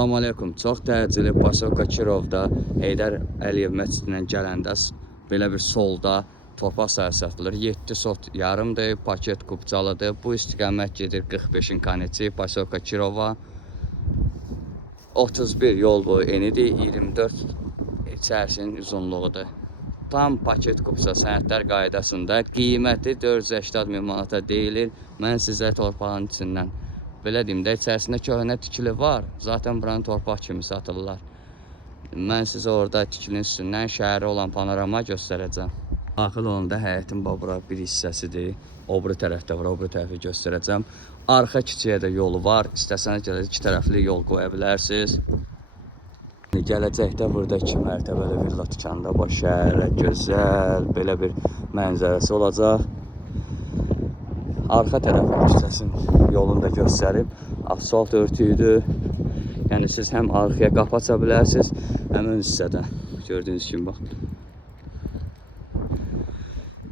Salam aleykum. Çox təcili Pasoka Kirovda Heydər Əliyev məscidindən gələndə belə bir solda torpaq sahəsi satılır. 7 sot yarımdır, paket kubcalıdır. Bu istiqamət gedir 45-in Kaneci, Pasoka Kirova. 31 yol boyu enidir, 24 içərisinin uzunluğudur. Tam paket kubca sənədlər qaydasında qiyməti 480 min manata deyilir. Mən sizə torpağın içindən belə deyim də, içərisində köhnə tikili var. Zaten buranın torpaq kimi satırlar. Mən sizə orada tikilinin üstündən şəhəri olan panorama göstərəcəm. Daxil olanda həyətin bura bir hissəsidir. O biri tərəfdə var, o biri tərəfi göstərəcəm. Arxa küçəyə də yolu var. İstəsəniz gələcək 2 tərəfli yol qoya bilərsiniz. Gələcəkdə burada 2 mərtəbəli villa tikəndə baş şəhərə gözəl belə bir mənzərəsi olacaq. Arxa tərəf küçəsinin yolunu da göstərib. Asfalt örtüydü. Yəni siz həm arxaya qapı aça bilərsiniz, həm ön hissədə. Gördüyünüz kimi bax.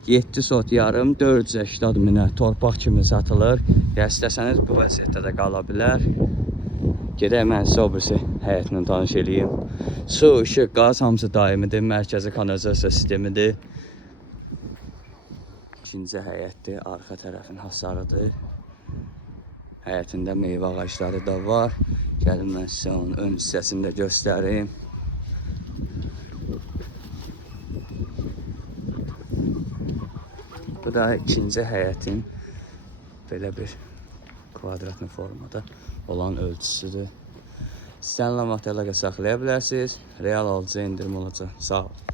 7 sot yarım 480 minə torpaq kimi satılır. Ya istəsəniz bu vəziyyətdə də qala bilər. Gedək mən sizə o birisi həyətlə tanış eləyim. Su, işıq, qaz hamısı daimidir. Mərkəzi kanalizasiya sistemidir. İkinci həyətdir, arxa tərəfin hasarıdır. Həyətində meyvə ağacları da var. Gəlin mən sizə onun ön hissəsini də göstərim. Bu da ikinci həyətin belə bir kvadratlı formada olan ölçüsüdür. İstənilən materiala saxlaya bilərsiniz. Real alıcı indirim olacaq. Sağ olun.